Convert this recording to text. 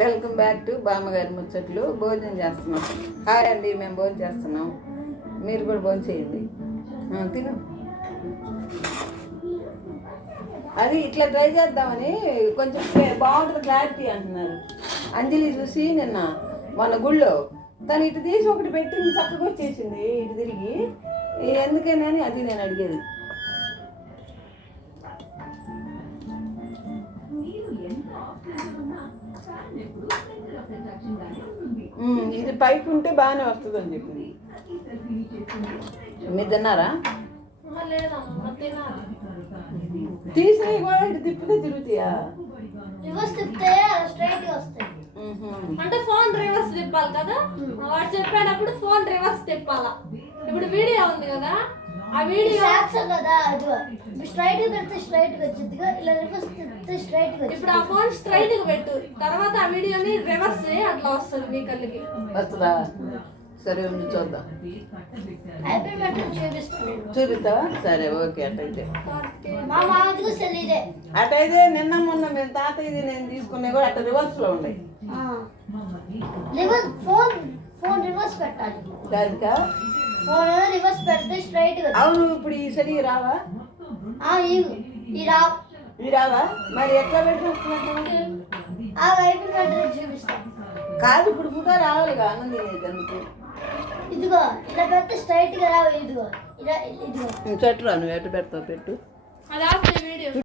Welcome back to బామ్మగారి ముచ్చట్లు. భోజనం చేస్తున్నాం. హాయ్ అండి, మేము భోజనం చేస్తున్నాం. మీరు కూడా భోజనం చేయండి. తిను. అది ఇట్లా ట్రై చేద్దామని కొంచెం బాగుంటుంది క్లారిటీ అంటున్నారు. అంజలి చూసి నిన్న మన గుళ్ళో తను ఇటు తీసి ఒకటి పెట్టింది, చక్కగా వచ్చేసింది ఇటు తిరిగి. ఎందుకేనని అది నేను అడిగేది. ఇది పైకి ఉంటే బాగానే వస్తుంది అని చెప్పింది. మీరు తిన్నారా? తీసి కూడా ఇటు తిప్పితే తిరుగుతాయా? అంటే ఫోన్ రివర్స్ తిప్పాలి కదా. వాడు చెప్పేటప్పుడు ఫోన్ రివర్స్ తిప్పాలా. ఇప్పుడు వీడియో ఉంది కదా, ఆ వీడియో కదా స్ట్రైట్ గా పెడితే స్ట్రైట్ గా వచ్చిందిగా, ఇలా రివర్స్ తిప్పితే స్ట్రైట్ గా. ఇప్పుడు ఆ ఫోన్ స్ట్రైట్ గా పెట్టు, తర్వాత ఆ వీడియోని రివర్స్ అట్లా వస్తుంది మీ కళ్ళకి. వస్తుందా? సరే ఉంది, చూద్దాం. చూపిస్తావా? సరే, ఓకే. అటైతే అటైతే నిన్న మొన్న మేము తాతయ్యది నేను తీసుకునే కూడా అట్లా రివర్స్ లో ఉన్నాయి. ఫోన్ రివర్స్ పెట్టాలి. దానికా? ఫోన్ రివర్స్ పెడితే స్ట్రైట్ గా. అవును. ఇప్పుడు ఈ సరి రావా? ఈ రావా? మరి ఎట్లా పెట్టుకుంటున్నట్టు చూపిస్తా. కాదు, ఇప్పుడు కూడా రావాలిగా అన్నం తినేది. అందుకు ఇదిగో ఇలా పెడితే స్ట్రైట్ గా రావు. ఇదిగో ఇలా ఇదిగో చెట్టు రా, నువ్వు ఎట్టు పెడతావు పెట్టు. అది